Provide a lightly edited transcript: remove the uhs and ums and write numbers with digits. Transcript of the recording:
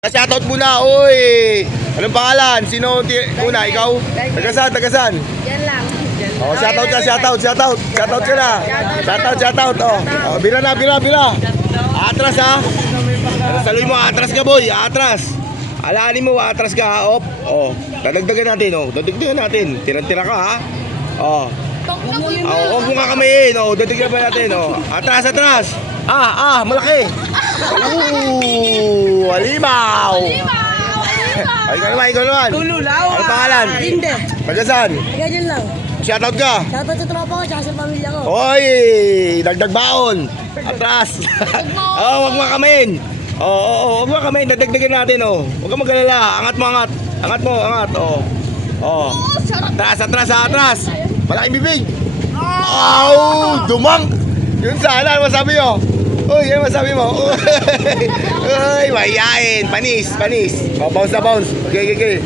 Shoutout muna, oy! Anong pangalan? Sino una? Ikaw? Tagasan, tagasan. Yan lang. Oh, shoutout ka, shoutout. Shoutout ka na. Shoutout. Oh, bila na. Atras ha. Saluhin mo, atras ka boy, atras. Alaanin mo, atras ka. Op. Oh, dadagdagan natin. Tira-tira ka ha. Oh. Huwag mo kakamayin. Oh, dadagdagan pa natin. Oh. Atras. Malaki. Halimaw. Ay, ikaw naman. Tululaw. Ano pangalan? Hindi. Tagasan. Ganyan lang. Shoutout ka. Shoutout sa tropa ko, tsaka sa pamilya ko. Hoy, dagdag baon. Atras. Huwag mo kamayin. Huwag mo kamayin, dadagdagan natin oh. Huwag kang magalala. Angat mo. Oh. Atras. Malaking bibig. Dumang. Yun sana, ano masabi mo? Uy, ano masabi mo? Uy, mahihain. Panis. Oh, bounce. Okay.